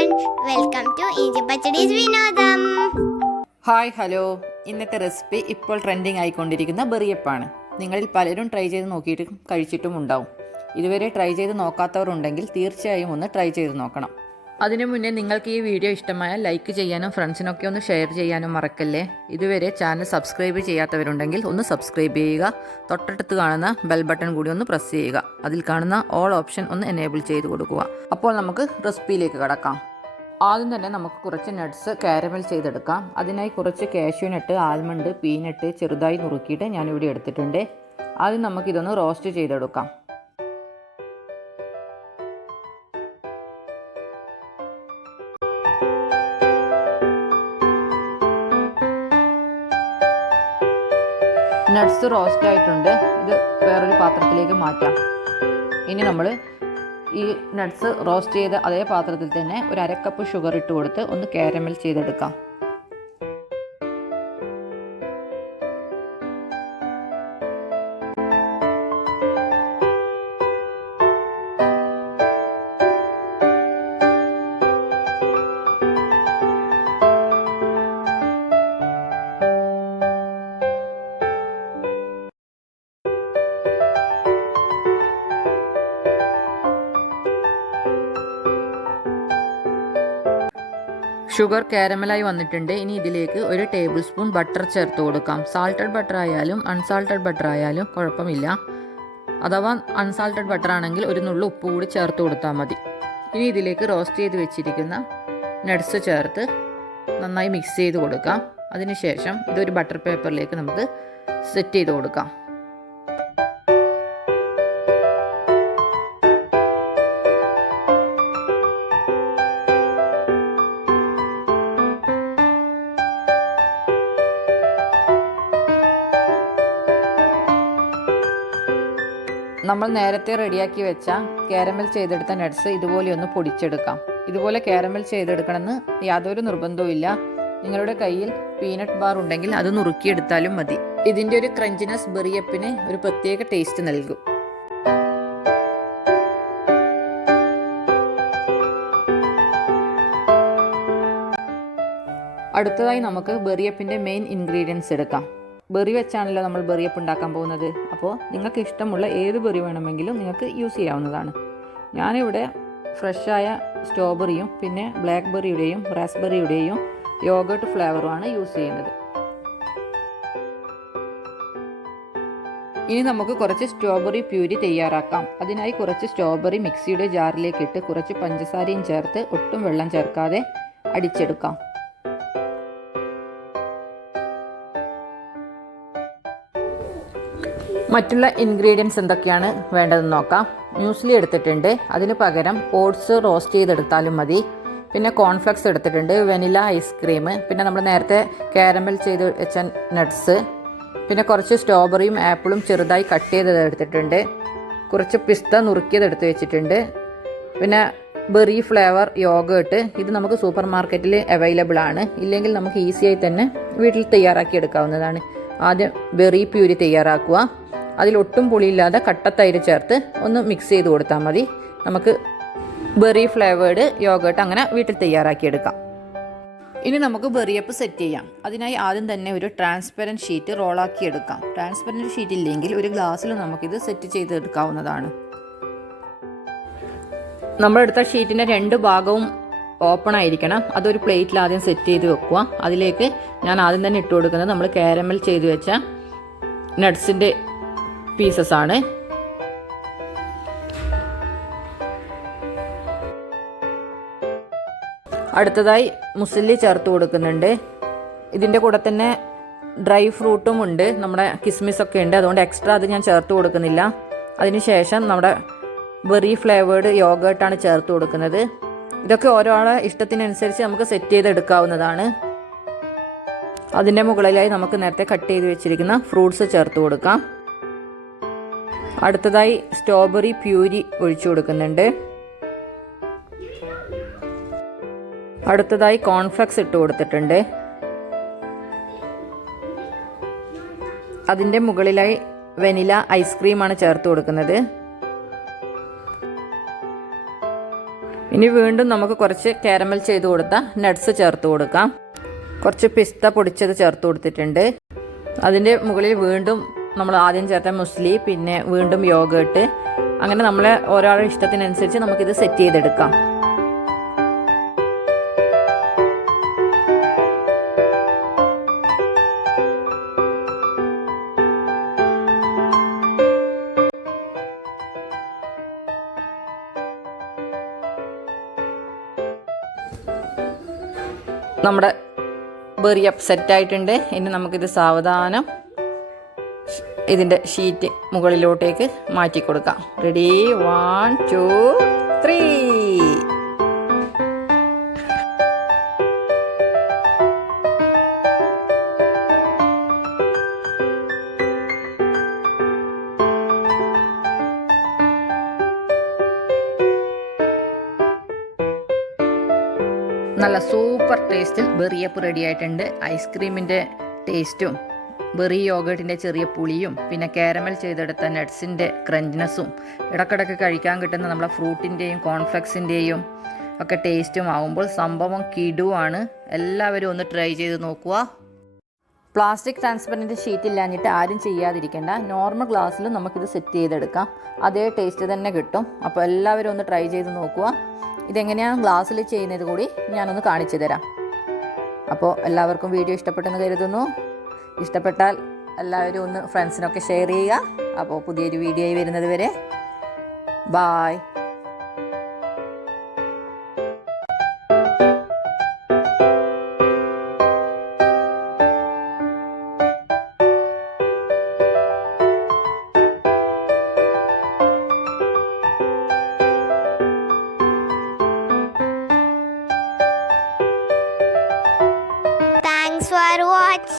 everyone, welcome to INJIPACHADI'S വിനോദം. Hi hello. ഇന്നത്തെ recipe ഇപ്പോൾ ട്രെൻഡിങ് ആയിക്കൊണ്ടിരിക്കുന്ന ബെറിയപ്പാണ്. നിങ്ങളിൽ പലരും ട്രൈ ചെയ്ത് നോക്കിയിട്ട് കഴിച്ചിട്ടും ഉണ്ടാവും. ഇതുവരെ ട്രൈ ചെയ്ത് നോക്കാത്തവരുണ്ടെങ്കിൽ തീർച്ചയായും ഒന്ന് ട്രൈ ചെയ്ത് നോക്കണം. അതിനു മുന്നേ നിങ്ങൾക്ക് ഈ വീഡിയോ ഇഷ്ടമായാൽ ലൈക്ക് ചെയ്യാനും ഫ്രണ്ട്സിനൊക്കെ ഒന്ന് ഷെയർ ചെയ്യാനും മറക്കല്ലേ. ഇതുവരെ ചാനൽ സബ്സ്ക്രൈബ് ചെയ്യാത്തവരുണ്ടെങ്കിൽ ഒന്ന് സബ്സ്ക്രൈബ് ചെയ്യുക. തൊട്ടടുത്ത് കാണുന്ന ബെൽ ബട്ടൺ കൂടി ഒന്ന് പ്രസ് ചെയ്യുക. അതിൽ കാണുന്ന ഓൾ ഓപ്ഷൻ ഒന്ന് എനേബിൾ ചെയ്ത് കൊടുക്കുക. അപ്പോൾ നമുക്ക് റെസിപ്പിയിലേക്ക് കടക്കാം. ആദ്യം തന്നെ നമുക്ക് കുറച്ച് നട്ട്സ് കാരമൽ ചെയ്തെടുക്കാം. അതിനായി കുറച്ച് കാഷ്യൂ നട്ട്, ആൽമണ്ട്, പീനട്ട് ചെറുതായി നുറുക്കിയിട്ട് ഞാനിവിടെ എടുത്തിട്ടുണ്ട്. ആദ്യം നമുക്കിതൊന്ന് റോസ്റ്റ് ചെയ്തെടുക്കാം. നട്ട്സ് റോസ്റ്റ് ആയിട്ടുണ്ട്. ഇത് വേറൊരു പാത്രത്തിലേക്ക് മാറ്റാം. ഇനി നമ്മൾ ഈ നട്ട്സ് റോസ്റ്റ് ചെയ്ത അതേ പാത്രത്തിൽ തന്നെ ഒരു 1/2 കപ്പ് ഷുഗർ ഇട്ട് കൊടുത്ത് ഒന്ന് കാരമൽ ചെയ്തെടുക്കാം. ഷുഗർ കാരമലായി വന്നിട്ടുണ്ട്. ഇനി ഇതിലേക്ക് 1 ടേബിൾ സ്പൂൺ ബട്ടർ ചേർത്ത് കൊടുക്കാം. സാൾട്ടഡ് ബട്ടർ ആയാലും അൺസാൾട്ടഡ് ബട്ടർ ആയാലും കുഴപ്പമില്ല. അഥവാ അൺസാൾട്ടഡ് ബട്ടർ ആണെങ്കിൽ ഒരു നുള്ളു ഉപ്പ് കൂടി ചേർത്ത് കൊടുത്താൽ മതി. ഇനി ഇതിലേക്ക് റോസ്റ്റ് ചെയ്ത് വെച്ചിരിക്കുന്ന നട്ട്സ് ചേർത്ത് നന്നായി മിക്സ് ചെയ്ത് കൊടുക്കാം. അതിനുശേഷം ഇതൊരു ബട്ടർ പേപ്പറിലേക്ക് നമുക്ക് സെറ്റ് ചെയ്ത് കൊടുക്കാം. നമ്മൾ നേരത്തെ റെഡിയാക്കി വെച്ച കാരമൽ ചെയ്തെടുത്ത നട്ട്സ് ഇതുപോലെ ഒന്ന് പൊടിച്ചെടുക്കാം. ഇതുപോലെ കാരമൽ ചെയ്തെടുക്കണമെന്ന് യാതൊരു നിർബന്ധവും ഇല്ല. നിങ്ങളുടെ കയ്യിൽ പീനട്ട് ബാർ ഉണ്ടെങ്കിൽ അത് നുറുക്കിയെടുത്താലും മതി. ഇതിൻ്റെ ഒരു ക്രഞ്ചിനെസ് ബെറിയപ്പിന് ഒരു പ്രത്യേക ടേസ്റ്റ് നൽകും. അടുത്തതായി നമുക്ക് ബെറിയപ്പിൻ്റെ മെയിൻ ഇൻഗ്രീഡിയൻസ് എടുക്കാം. ബെറി വെച്ചാണല്ലോ നമ്മൾ ബെറിയപ്പ് ഉണ്ടാക്കാൻ പോകുന്നത്. അപ്പോൾ നിങ്ങൾക്ക് ഇഷ്ടമുള്ള ഏത് ബെറി വേണമെങ്കിലും നിങ്ങൾക്ക് യൂസ് ചെയ്യാവുന്നതാണ്. ഞാനിവിടെ ഫ്രഷായ സ്ട്രോബെറിയും പിന്നെ ബ്ലാക്ക് ബെറിയുടെയും റാസ്ബെറിയുടെയും യോഗർട്ട് ഫ്ലേവറുമാണ് യൂസ് ചെയ്യുന്നത്. ഇനി നമുക്ക് കുറച്ച് സ്ട്രോബെറി പ്യൂരി തയ്യാറാക്കാം. അതിനായി കുറച്ച് സ്ട്രോബെറി മിക്സിയുടെ ജാറിലേക്ക് ഇട്ട് കുറച്ച് പഞ്ചസാരയും ചേർത്ത് ഒട്ടും വെള്ളം ചേർക്കാതെ അടിച്ചെടുക്കാം. മറ്റുള്ള ഇൻഗ്രീഡിയൻസ് എന്തൊക്കെയാണ് വേണ്ടതെന്ന് നോക്കാം. മ്യൂസ്ലി എടുത്തിട്ടുണ്ട്. അതിന് പകരം ഓട്സ് റോസ്റ്റ് ചെയ്തെടുത്താലും മതി. പിന്നെ കോൺഫ്ലെക്സ് എടുത്തിട്ടുണ്ട്, വെനില ഐസ്ക്രീം, പിന്നെ നമ്മൾ നേരത്തെ കാരമൽ ചെയ്ത് വെച്ച നട്ട്സ്, പിന്നെ കുറച്ച് സ്ട്രോബെറിയും ആപ്പിളും ചെറുതായി കട്ട് ചെയ്തത് എടുത്തിട്ടുണ്ട്, കുറച്ച് പിസ്ത നുറുക്കിയത് എടുത്ത് വെച്ചിട്ടുണ്ട്, പിന്നെ ബെറി ഫ്ലേവർ യോഗേർട്ട്. ഇത് നമുക്ക് സൂപ്പർ മാർക്കറ്റിൽ അവൈലബിൾ ആണ്. ഇല്ലെങ്കിൽ നമുക്ക് ഈസിയായി തന്നെ വീട്ടിൽ തയ്യാറാക്കി എടുക്കാവുന്നതാണ്. ആദ്യം ബെറി പ്യൂരി തയ്യാറാക്കുക. അതിലൊട്ടും പുളിയില്ലാതെ കട്ടത്തൈര് ചേർത്ത് ഒന്ന് മിക്സ് ചെയ്ത് കൊടുത്താൽ മതി. നമുക്ക് ബെറി ഫ്ലേവേർഡ് യോഗേർട്ട് അങ്ങനെ വീട്ടിൽ തയ്യാറാക്കിയെടുക്കാം. ഇനി നമുക്ക് ബെറിയപ്പ് സെറ്റ് ചെയ്യാം. അതിനായി ആദ്യം തന്നെ ഒരു ട്രാൻസ്പെറൻറ്റ് ഷീറ്റ് റോളാക്കി എടുക്കാം. ട്രാൻസ്പെറൻറ്റ് ഷീറ്റ് ഇല്ലെങ്കിൽ ഒരു ഗ്ലാസ്സിൽ നമുക്കിത് സെറ്റ് ചെയ്തെടുക്കാവുന്നതാണ്. നമ്മളെടുത്ത ഷീറ്റിൻ്റെ 2 ഭാഗവും ഓപ്പൺ ആയിരിക്കണം. അതൊരു പ്ലേറ്റിൽ ആദ്യം സെറ്റ് ചെയ്ത് വെക്കുക. അതിലേക്ക് ഞാൻ ആദ്യം തന്നെ ഇട്ട് കൊടുക്കുന്നത് നമ്മൾ കാരമൽ ചെയ്ത് വെച്ച നട്ട്സിൻ്റെ പീസസ് ആണ്. അടുത്തതായി മുസല്ലി ചേർത്ത് കൊടുക്കുന്നുണ്ട്. ഇതിൻ്റെ കൂടെ തന്നെ ഡ്രൈ ഫ്രൂട്ടും ഉണ്ട്, നമ്മുടെ കിസ്മിസൊക്കെ ഉണ്ട്. അതുകൊണ്ട് എക്സ്ട്രാ അത് ഞാൻ ചേർത്ത് കൊടുക്കുന്നില്ല. അതിനുശേഷം നമ്മുടെ ബെറി ഫ്ലേവേർഡ് യോഗേർട്ടാണ് ചേർത്ത് കൊടുക്കുന്നത്. ഇതൊക്കെ ഓരോരുടെ ഇഷ്ടത്തിനനുസരിച്ച് നമുക്ക് സെറ്റ് ചെയ്തെടുക്കാവുന്നതാണ്. അതിൻ്റെ മുകളിലായി നമുക്ക് നേരത്തെ കട്ട് ചെയ്ത് വെച്ചിരിക്കുന്ന ഫ്രൂട്ട്സ് ചേർത്ത് കൊടുക്കാം. അടുത്തതായി സ്ട്രോബെറി പ്യൂരി ഒഴിച്ചു കൊടുക്കുന്നുണ്ട്. അടുത്തതായി കോൺഫ്ലെക്സ് ഇട്ട് കൊടുത്തിട്ടുണ്ട്. അതിൻ്റെ മുകളിലായി വെനില ഐസ്ക്രീമാണ് ചേർത്ത് കൊടുക്കുന്നത്. ഇനി വീണ്ടും നമുക്ക് കുറച്ച് കാരമൽ ചെയ്ത് കൊടുത്ത നട്ട്സ് ചേർത്ത് കൊടുക്കാം. കുറച്ച് പിസ്ത പൊടിച്ചത് ചേർത്ത് കൊടുത്തിട്ടുണ്ട്. അതിൻ്റെ മുകളിൽ വീണ്ടും നമ്മൾ ആദ്യം ചേർത്ത മുസ്ലി, പിന്നെ വീണ്ടും യോഗേട്ട്, അങ്ങനെ നമ്മളെ ഒരാളുടെ ഇഷ്ടത്തിനനുസരിച്ച് നമുക്കിത് സെറ്റ് ചെയ്തെടുക്കാം. നമ്മുടെ ബെറി അപ്പ് സെറ്റായിട്ടുണ്ട്. ഇനി നമുക്കിത് സാവധാനം ഇതിൻ്റെ ഷീറ്റ് മുകളിലോട്ടേക്ക് മാറ്റി കൊടുക്കാം. റെഡി, 1 2 3. നല്ല സൂപ്പർ ടേസ്റ്റിൽ ബെറിയപ്പ് റെഡി ആയിട്ടുണ്ട്. ഐസ്ക്രീമിൻ്റെ ടേസ്റ്റും ബെറി യോഗേട്ടിൻ്റെ ചെറിയ പുളിയും പിന്നെ കാരമൽ ചെയ്തെടുത്ത നട്ട്സിൻ്റെ ക്രഞ്ച്നെസ്സും ഇടക്കിടക്ക് കഴിക്കാൻ കിട്ടുന്ന നമ്മളെ ഫ്രൂട്ടിൻ്റെയും കോൺഫ്ലെക്സിൻ്റെയും ഒക്കെ ടേസ്റ്റും ആകുമ്പോൾ സംഭവം കിടുവാണ്. എല്ലാവരും ഒന്ന് ട്രൈ ചെയ്ത് നോക്കുക. പ്ലാസ്റ്റിക് ട്രാൻസ്പെറൻറ്റ് ഷീറ്റ് ഇല്ലാഞ്ഞിട്ട് ആരും ചെയ്യാതിരിക്കേണ്ട. നോർമൽ ഗ്ലാസ്സിലും നമുക്കിത് സെറ്റ് ചെയ്തെടുക്കാം. അതേ ടേസ്റ്റ് തന്നെ കിട്ടും. അപ്പോൾ എല്ലാവരും ഒന്ന് ട്രൈ ചെയ്ത് നോക്കുക. ഇതെങ്ങനെയാണ് ഗ്ലാസ്സിൽ ചെയ്യുന്നത് കൂടി ഞാനൊന്ന് കാണിച്ചു തരാം. അപ്പോൾ എല്ലാവർക്കും വീഡിയോ ഇഷ്ടപ്പെട്ടെന്ന് കരുതുന്നു. ഇഷ്ടപ്പെട്ടാൽ എല്ലാവരും ഒന്ന് ഫ്രണ്ട്സിനൊക്കെ ഷെയർ ചെയ്യുക. അപ്പോൾ പുതിയൊരു വീഡിയോയിൽ വരുന്നത് വരെ ബായ്. Thanks for watching.